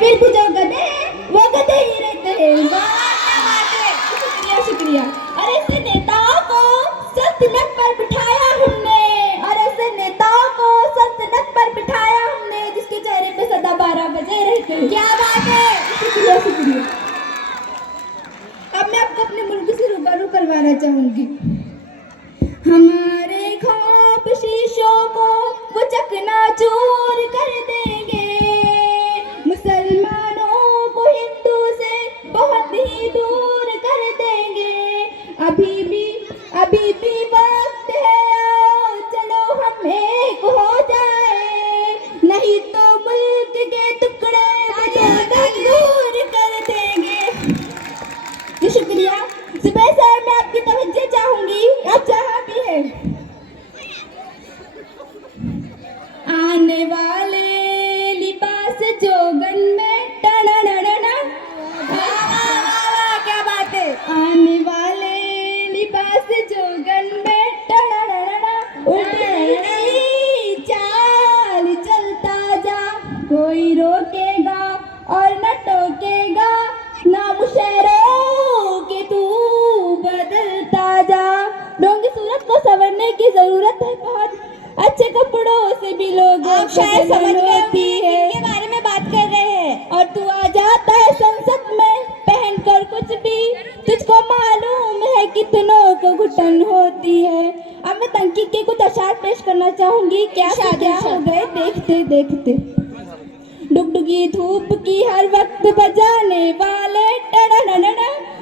फिर भी जो गधे वो गधे ही रहते हैं। वाह क्या बात है, शुक्रिया शुक्रिया। और ऐसे नेताओं को सल्तनत पर बिठाया हमने, और ऐसे नेताओं को सल्तनत पर बिठाया हमने जिसके चेहरे पे सदा 12 बजे रहते हैं। क्या बात है, शुक्रिया शुक्रिया। अब मैं आपको अपने मुल्क से रूबरू करवाना चाहूंगी। हमारे ख्वाब शीशों को वो चकनाचूर कर देंगे, मुसलमानों को हिंदू से बहुत ही दूर कर देंगे। अभी भी वक्त है, आओ चलो हम एक हो जाए, नहीं तो मुल्क के टुकड़े दूर कर देंगे। जी शुक्रिया। सुबह सर मैं आपकी तवज्जो चाहूंगी, आप जहाँ भी है। आने वाले लिबास जोगन में टना क्या बात है। आने वाले लिबास जोगन में टना उल्टी चाल चलता जा, कोई रोकेगा और न टोकेगा, ना मुशहरों के तू बदलता जा। लोगों की सूरत को संवरने की जरूरत है बहुत, अच्छे कपड़ों से भी लोग आप शायद समझ गए होंगे किसके बारे में बात कर रहे हैं। और तू आ जाता है संसद में पहनकर कुछ भी, तुझको मालूम है कितनों को घुटन होती है। अब मैं तंकी के कुछ अशार पेश करना चाहूंगी। क्या हो गए देखते देखते, डुगडुगी धूप की हर वक्त बजाने वाले,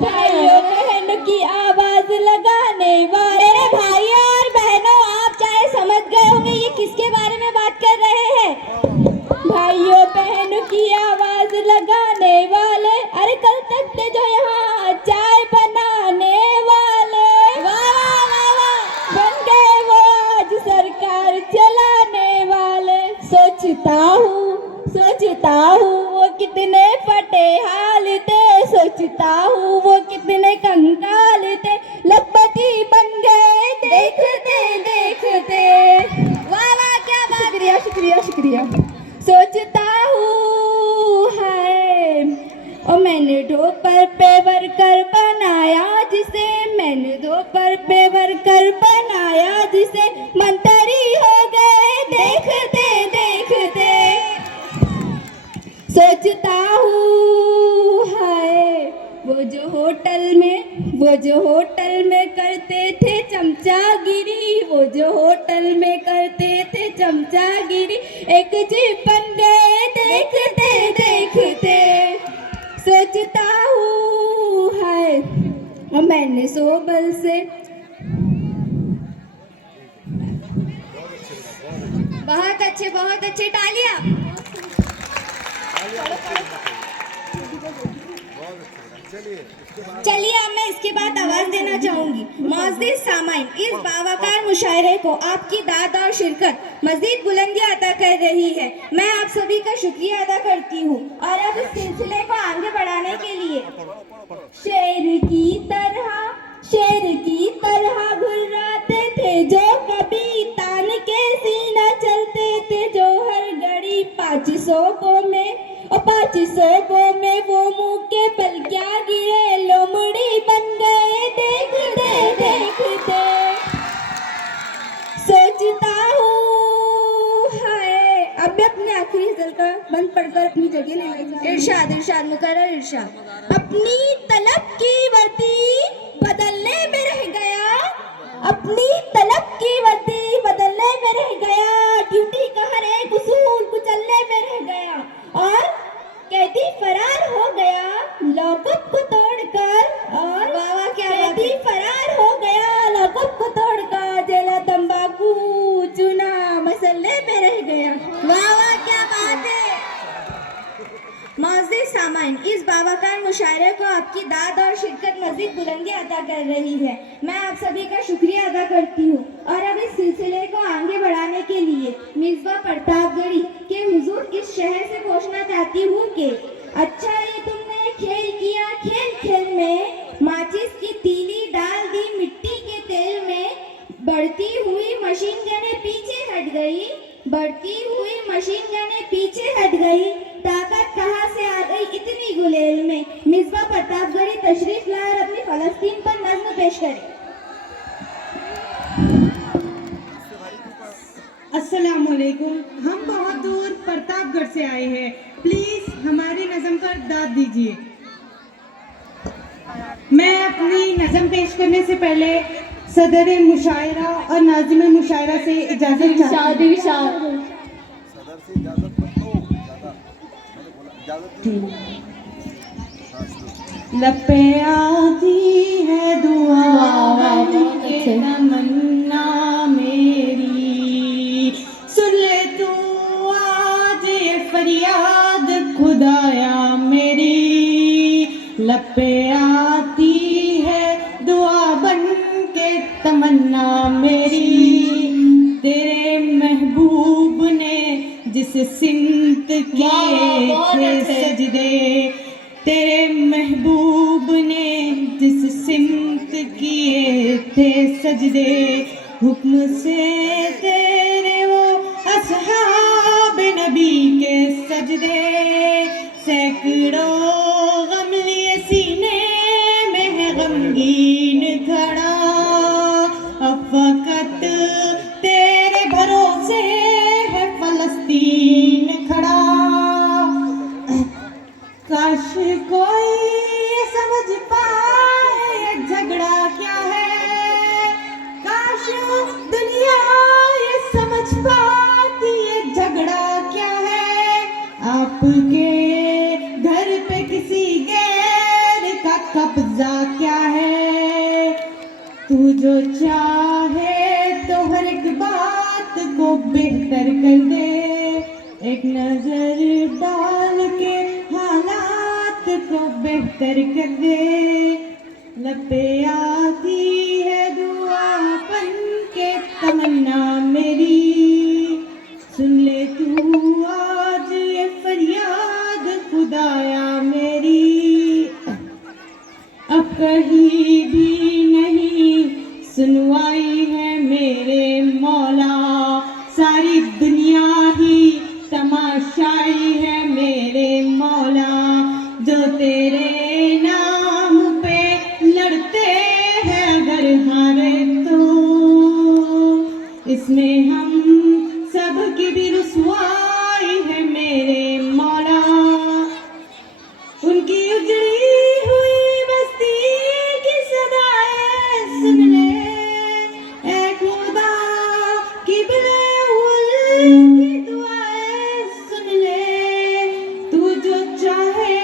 भाइयों बहनों की आवाज लगाने वाले। मेरे भाइयों और बहनों, आप चाहे समझ गए होंगे ये किसके बारे में बात कर रहे हैं। भाइयों बहनों की आवाज लगाने वाले, अरे कल तक थे जो यहाँ चाय बनाने वाले, वाह वाह वाह वाह, बन गए वो आज सरकार चलाने वाले। सोचता हूँ वो कितने फटे हाल थे, सोचता हूँ वो कितने कंगाल थे, लखपति बन गए देखते देखते। वाह वाह क्या बात। शुक्रिया शुक्रिया शुक्रिया। सोचता हूँ है और मैंने दोपहर पे वर्कर बनाया जिसे, मैंने दोपहर पे वर्कर बनाया जिसे, मंत्री हो गए देखते देखते। सोचता हूँ है वो जो होटल में करते थे चमचागिरी, वो जो होटल में करते थे चमचागिरी, एक जीप बन गए देखते देखते। सोचता हूँ है और मैंने सोबल से, बहुत अच्छे तालियां। चलिए अब मैं इसके बाद आवाज देना चाहूंगी। मौजूद सामाइन, इस बावकार मुशायरे को आपकी दाद और शिरकत मजीद बुलंदी अदा कर रही है। मैं आप सभी का शुक्रिया अदा करती हूँ। और अब इस सिलसिले को आगे बढ़ाने के लिए शेर की तरह घुर्राते थे जो कभी, तान के सीना चलते थे जो हर घड़ी, 500 में वो मुंह के बल क्या गिरे, लोमड़ी बन गए देखते देखते। सोचता हूँ है, अब मैं अपनी आखिरी गजल का बंद पढ़कर अपनी जगह ले लेती। इरशाद मुकर्रर इरशाद। अपनी तलब की वर्दी बदलने में रह गया, अपनी तलब की वर्दी बदलने में रह गया, ड्यूटी का हर एक उसूल कुचलने में रह गया, और कैदी फरार हो गया लॉकअप को तोड़कर, और वाह क्या कैदी फरार हो गया लॉकअप को तोड़कर, जेला तंबाकू चूना मसले में रह गया। वाह क्या बात है। मौजूद सामाइन, इस बावकार मुशायरे को आपकी दाद और शिरकत मजीद बुलंदी अदा कर रही है। मैं आप सभी का शुक्रिया अदा करती हूँ। और अब इस सिलसिले को आगे बढ़ाने के लिए मिसबा प्रतापगढ़ी के हुजूर इस शहर से पूछना चाहती हूँ कि अच्छा ये तुमने खेल किया, खेल खेल में माचिस की तीली डाल दी मिट्टी के तेल में, बढ़ती हुई मशीन गने पीछे हट गई, बढ़ती हुई मशीन गने पीछे हट गई, ताकत कहाँ से तशरीफ लाए और अपनी फलस्तीन पर नज्म पेश करें। अस्सलाम वालेकुम। हम बहुत दूर प्रतापगढ़ से आए हैं, प्लीज हमारी नज़म पर दाद दीजिए। मैं अपनी नज़म पेश करने से पहले सदर मुशायरा और नाज़िम मुशायरा से इजाज़त चाहती हूँ। सदर से इजाजत मत लो, ज्यादा मैंने बोला इजाजत दी। हाँ, शुरू। लपे आती है दुआ के तमन्ना मेरी, सुन ले तू आज ये फरियाद खुदाया मेरी। लपे आती है दुआ बन के तमन्ना मेरी, तेरे महबूब ने जिस सिमत किए थे सजदे, तेरे महबूब ने जिस सिमत किए थे सजदे, हुक्म से तेरे वो असहाब नबी के सजदे, सैकड़ों गम लिए सीने में है गमगीन खड़ा, अब फकत तेरे भरोसे है फलस्तीन खड़ा। काश कोई ये समझ पाए ये झगड़ा क्या है, काश दुनिया ये समझ पाती ये झगड़ा क्या है। आपके घर पे किसी गैर का कब्जा क्या है, तू जो चाहे तो हर एक बात को बेहतर कर दे, एक नजर डाल के हालात को बेहतर कर दे। लपे आती है दुआ बन के तमन्ना मेरी, सुन ले तू आज ये फरियाद खुदाया मेरी। अब कहीं भी नहीं सुनवाई है मेरे मौला, सारी दुनिया ही तमाशाई है मेरे मौला, जो तेरे नाम पे लड़ते हैं अगर हारे तो, इसमें हम सब की भी रुसवाई है मेरे मौला। उनकी उजड़ी हुई बस्ती की सदाएं सुन ले, ऐ खुदा किबले की दुआएं सुन ले, तू जो चाहे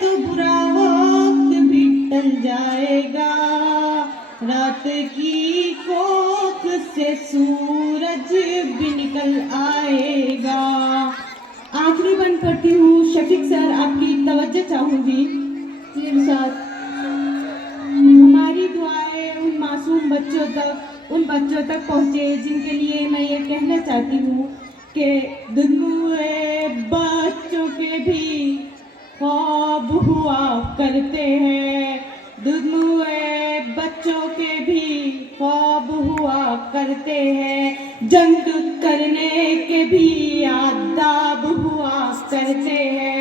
तो बुरा वक्त भी टल जाएगा, रात की कोख से सूरज भी निकल आएगा। आखिरी बन पढ़ती हूँ, शफीक सर आपकी तवज्जो चाहूंगी। हमारी दुआएं उन मासूम बच्चों तक, उन बच्चों तक पहुँचे जिनके लिए मैं ये कहना चाहती हूँ कि दुनुए बच्चों के भी ख्वाब हुआ करते हैं, दुनुए बच्चों के भी ख्वाब हुआ करते हैं, जंग करने के भी आदाब हुआ करते हैं।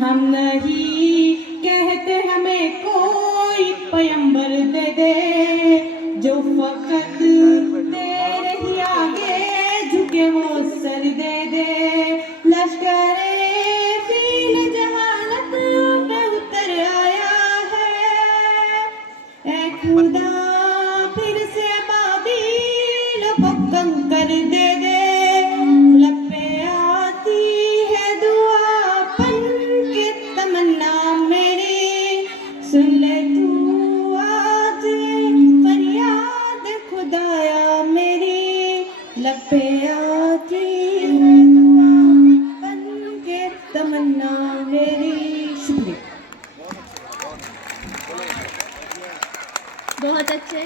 हम नहीं कहते हमें कोई पैगंबर दे दे, जो फकत तेरे ही आगे झुके वो सर दे दे। लश्करे फील जहानत पे उतर आया है, ऐ खुदा फिर से बाबील को कम कर दे दे। लपे आती है दुआ बन के तमन्ना मेरी, सुन ले तू आज फरियाद खुदाया मेरी। लपे आती है दुआ बन के तमन्ना मेरी। शुक्रिया। बहुत अच्छे।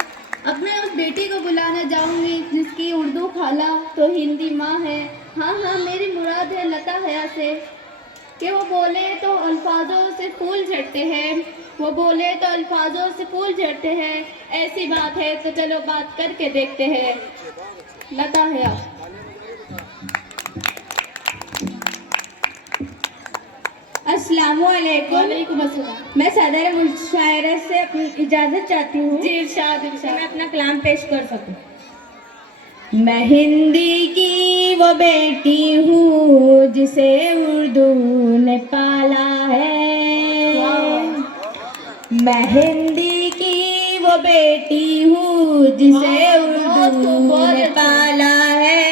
अब मैं उस बेटी को बुलाना चाहूँगी जिसकी उर्दू खाला तो हिंदी माँ है। हाँ हाँ, मेरी मुराद है लता हया से कि वो बोले तो अल्फाजों से फूल झड़ते हैं, वो बोले तो अल्फाजों से फूल झड़ते हैं। ऐसी बात है तो चलो बात करके देखते हैं। लता हया। अस्सलामुअलैकुम। वालेकुम अस्सलाम। मैं सदर मुशायरा से अपनी इजाज़त चाहती हूँ जी इरशाद कि इरशाद। मैं अपना कलाम पेश कर सकूं। मैं हिंदी की वो बेटी हूँ जिसे उर्दू ने पाला है। मैं हिंदी की वो बेटी हूँ जिसे उर्दू ने पाला है।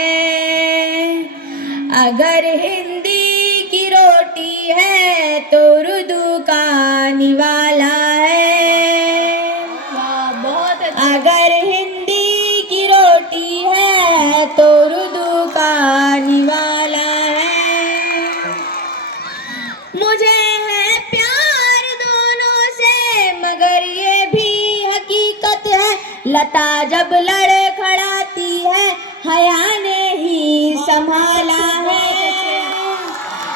अगर हिंदी की रोटी है तो उर्दू का निवाला है। वाह बहुत अच्छा। अगर हिंदी की रोटी है तो उर्दू का निवाला है। मुझे है प्यार दोनों से मगर ये भी हकीकत है, लता जब लड़खड़ाती है हया ने ही संभाला है।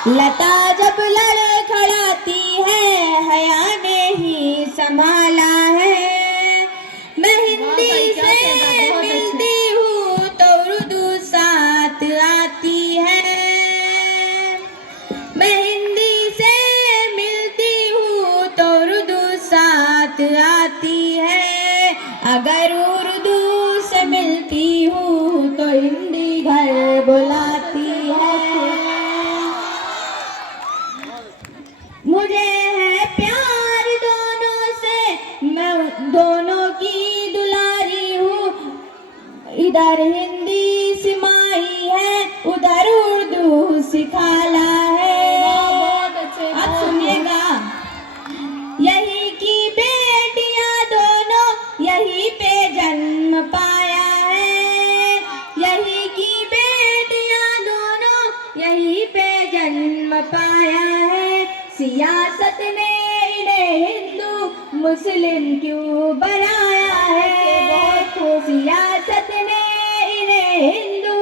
लता जब लड़खड़ाती है हया ने ही संभाला है। मैं हिंदी से मिलती हूँ तो उर्दू साथ आती है। मैं हिंदी से मिलती हूँ तो उर्दू साथ आती है। अगर उर्दू से मिलती हूँ तो हिंदी घर बुलाती है। मुझे है प्यार दोनों से, मैं दोनों की दुलारी हूँ। इधर हिंदी सिमाई है उधर उर्दू सिखाला है। बहुत अच्छे। अब सुनिएगा। यही की बेटियां दोनों यही पे जन्म पाया है। यही की बेटियां दोनों यही पे जन्म पाया है। सियासत ने इन्हें हिंदू मुस्लिम क्यों बनाया है। बहुत खूब। सियासत ने इन्हें हिंदू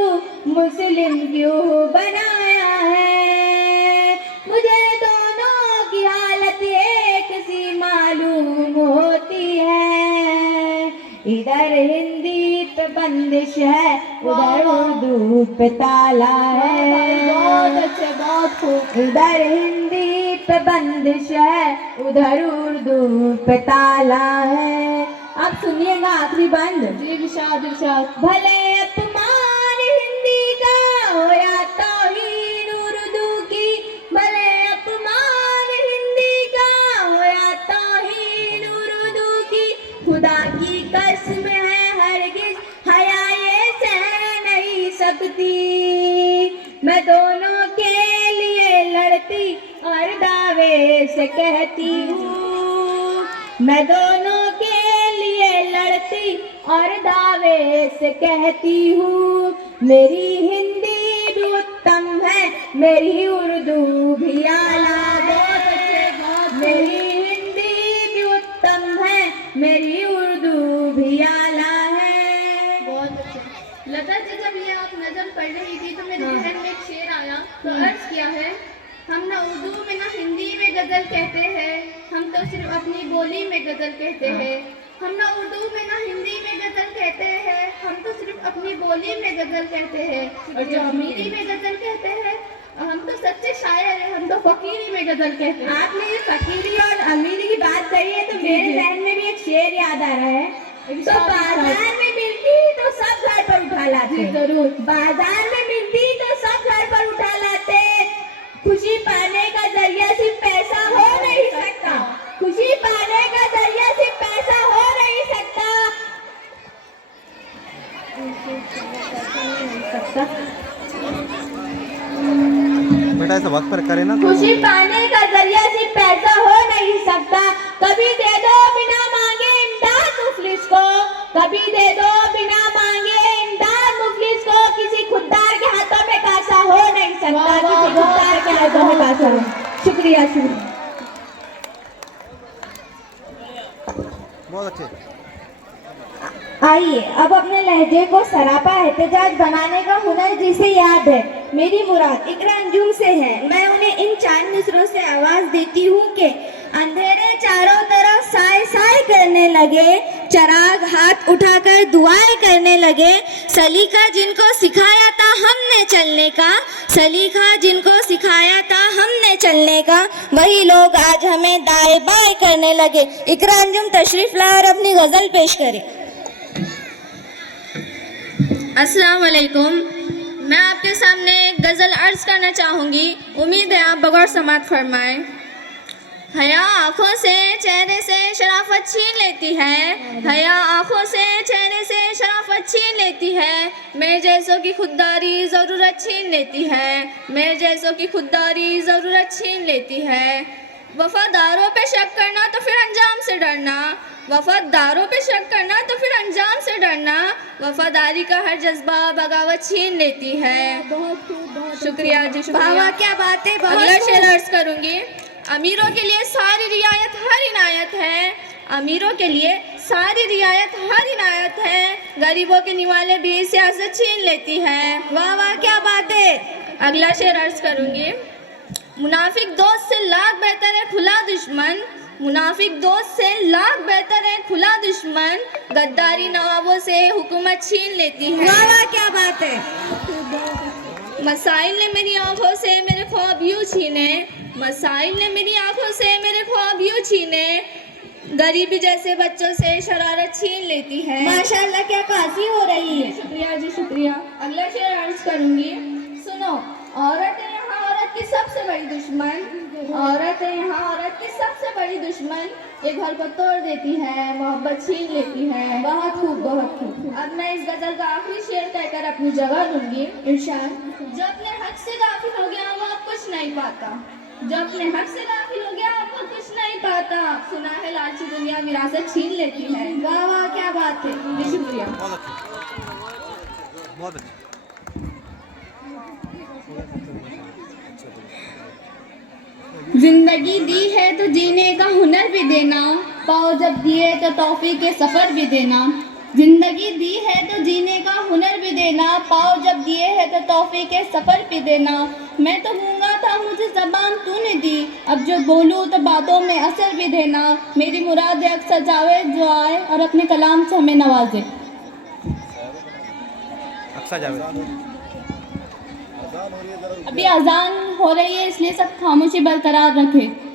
मुस्लिम क्यों बनाया है। मुझे दोनों की हालत एक सी मालूम होती है। इधर हिंदी पे बंदिश है उधर उर्दू पे ताला है। बहुत अच्छे बहुत खूब। इधर हिंदी पे बंदिश है उधर उर्दू पे ताला है। अब सुनिएगा आखिरी बंद। जी इरशाद इरशाद। भले अपमान हिंदी का हो या तौहीन उर्दू की। भले अपमान हिंदी का हो या तौहीन उर्दू की। खुदा की कसम है हरगिज हया ये सह नहीं सकती। मैं दोनों के लिए लड़ती और दावे से कहती हूँ। मैं दोनों के लिए लड़ती और दावे से कहती हूँ। मेरी हिंदी भी उत्तम है मेरी उर्दू भी आला है। मेरी हिंदी भी उत्तम है मेरी उर्दू भी आला है। बहुत अच्छे। लता जी जब ये आप नज़म पढ़ रही थी तो मेरे जहन में एक शेर आया तो अर्ज किया है, हम ना उर्दू में ना हिंदी में गज़ल कहते हैं, हम तो सिर्फ अपनी बोली में गज़ल कहते हैं। हम ना उर्दू में ना हिंदी में गज़ल कहते हैं, हम तो सिर्फ अपनी बोली में गज़ल कहते हैं। और जो अमीरी में गज़ल कहते हैं हम तो सच्चे शायर हैं, हम तो फकीरी में गज़ल कहते हैं। आपने ये फकीरी और अमीरी की बात कही है तो मेरे जहन में भी एक शेर याद आ रहा है। तो बाजार में मिलती तो सब घर पर उठा लाते। जी जरूर। बाजार में मिलती तो सब घर पर उठा लाते। खुशी पाने का जरिया सिर्फ पैसा हो नहीं सकता। खुशी पाने का जरिया सिर्फ पैसा हो नहीं सकता। बेटा ऐसा वक्त पर करे ना। खुशी पाने का जरिया सिर्फ पैसा हो नहीं सकता। कभी दे दो बिना मांगे इमदाद मुफलिस को। कभी दे दो बिना मांगे इमदाद मुफलिस को। किसी खुददार के हाथों में कासा हो नहीं सकता। किसी खुददार के हाथों में कासा हो। शुक्रिया शुक्रिया। बहुत अच्छे। आइए अब अपने लहजे को सरापा एहतजाज बनाने का हुनर जिसे याद है। मेरी मुराद इकरा अंजुम से है। मैं उन्हें इन चांद मिसरों से आवाज देती हूँ कि अंधेरे चारों तरफ साए साए करने लगे। चराग हाथ उठाकर दुआएं करने लगे। सलीका जिनको सिखाया था हमने चलने का सलीखा जिनको सिखाया था हमने चलने का, वही लोग आज हमें दाएं बाएं करने लगे। इकरा अंजुम तशरीफ लाए और अपनी गजल पेश करे। अस्सलाम वालेकुम। मैं आपके सामने एक गज़ल अर्ज करना चाहूँगी, उम्मीद है आप बगौर समात फरमाएं। हया आँखों से चेहरे से शराफत छीन लेती है, हया आँखों से चेहरे से शराफत छीन लेती है, मेरे जैसों की खुददारी ज़रूरत छीन लेती है, मेरे जैसों की खुददारी ज़रूरत छीन लेती है। वफादारों पे शक करना तो फिर अंजाम से डरना, वफादारों पे शक करना तो फिर अंजाम से डरना, वफादारी का हर जज्बा बगावत छीन लेती है। शुक्रिया जी, वाह क्या बात है, बहुत अगला खूब। शेर अर्ज करूंगी। अमीरों के लिए सारी रियायत हर इनायत है, अमीरों के लिए सारी रियायत हर इनायत है, गरीबों के निवाले भी सियासत छीन लेती है। वाह वाह क्या बात है। अगला शेर अर्ज करूंगी। मुनाफिक दोस्त से लाख बेहतर है खुला दुश्मन, मुनाफिक दोस्त से लाख बेहतर है खुला दुश्मन, गद्दारी नवाबों से हुकूमत छीन लेती है। वाह वाह क्या बात है। मसाइल ने मेरी आंखों से मेरे ख्वाब यूं छीने, मसाइल ने मेरी आंखों से मेरे ख्वाब यूं छीने, गरीबी जैसे बच्चों से शरारत छीन लेती है। माशाल्लाह क्या काफी हो रही है। शुक्रिया जी, शुक्रिया। अगला शेर अर्ज करूंगी। सुनो, औरत है यहाँ औरत की सबसे बड़ी दुश्मन, औरत है यहाँ औरत की सबसे बड़ी दुश्मन, ये घर को तोड़ देती है, मोहब्बत छीन लेती है। बहुत खूब बहुत खूब। अब मैं इस गजल का आखिरी शेर कहकर अपनी जगह लूंगी। इरशाद। जो अपने हक से गाफिल हो गया वो अब कुछ नहीं पाता, जो अपने हक से गाफिल हो गया वो कुछ नहीं पाता, सुना है लालची दुनिया विरासत छीन लेती है। वाह वाह क्या बात है। जी शुक्रिया। बहुत अच्छा, बहुत अच्छा। जिंदगी दी है तो जीने का हुनर भी देना, पाओ जब दिए तो तौफीक के सफ़र भी देना, जिंदगी दी है तो जीने का हुनर भी देना, पाओ जब दिए है तो तौफीक के सफ़र भी देना। मैं तो गूंगा था मुझे ज़बान तूने दी, अब जो बोलूँ तो बातों में असर भी देना, मेरी मुराद है अक्सर जावेद जो आए और अपने कलाम से हमें नवाजे। अक्सर जावेद। अजान हो रही है, जरा अभी अजान हो रही है इसलिए सब खामोशी बरकरार रखें।